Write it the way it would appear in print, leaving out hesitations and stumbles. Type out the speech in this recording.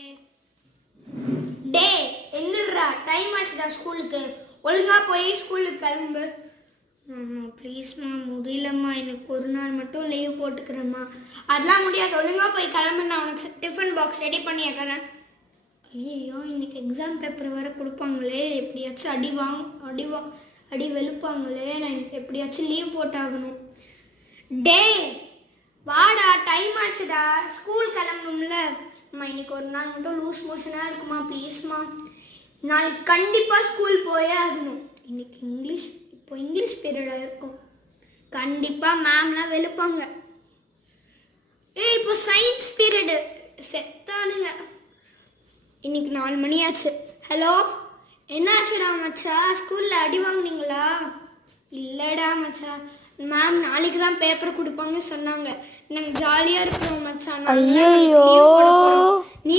போகுது. டே எங்கடா டைம் ஆச்சுடா ஸ்கூலுக்கு. ஒழுங்கா போய் ஸ்கூலுக்கு கிளம்பு. ப்ளீஸ்மா முடியலம்மா, எனக்கு ஒரு நாள் மட்டும் லீவ் போட்டுக்கிறேம்மா. அதெல்லாம் முடியாது, ஒழுங்கா போய் கிளம்பு. நான் உனக்கு டிஃபன் பாக்ஸ் ரெடி பண்ணி வைக்கிறேன். ஐயோ இன்னைக்கு எக்ஸாம் பேப்பர் வேறு கொடுப்பாங்களே, எப்படியாச்சும் அடி வெளுப்பாங்களே. நான் எப்படியாச்சும் லீவ் போட்டாகணும். டே வாடா, டைம் ஆச்சுடா, ஸ்கூல் கிளம்பணும்ல. அம்மா இன்னைக்கு ஒரு நாள் மட்டும் லூஸ் மோஷனாக இருக்குமா ப்ளீஸ்மா. நாளைக்கு கண்டிப்பாக ஸ்கூல் போயே ஆகணும். இன்னைக்கு இங்கிலீஷ் பீரியடாக இருக்கும். கண்டிப்பாக மேம்லாம் வெளுப்பாங்க. இப்போ சயின்ஸ் பீரியடு செத்தானுங்க. இன்னைக்கு 4 மணி ஆச்சு. ஹலோ, என்னாச்சுடா மச்சா, ஸ்கூலில் அடி வாங்கினீங்களா? இல்லைடா மச்சா, மேம் நாளைக்கு தான் பேப்பர் கொடுப்பாங்க சொன்னாங்க. நாங்கள் ஜாலியாக இருக்கிறோம் மச்சான். ஐயோ.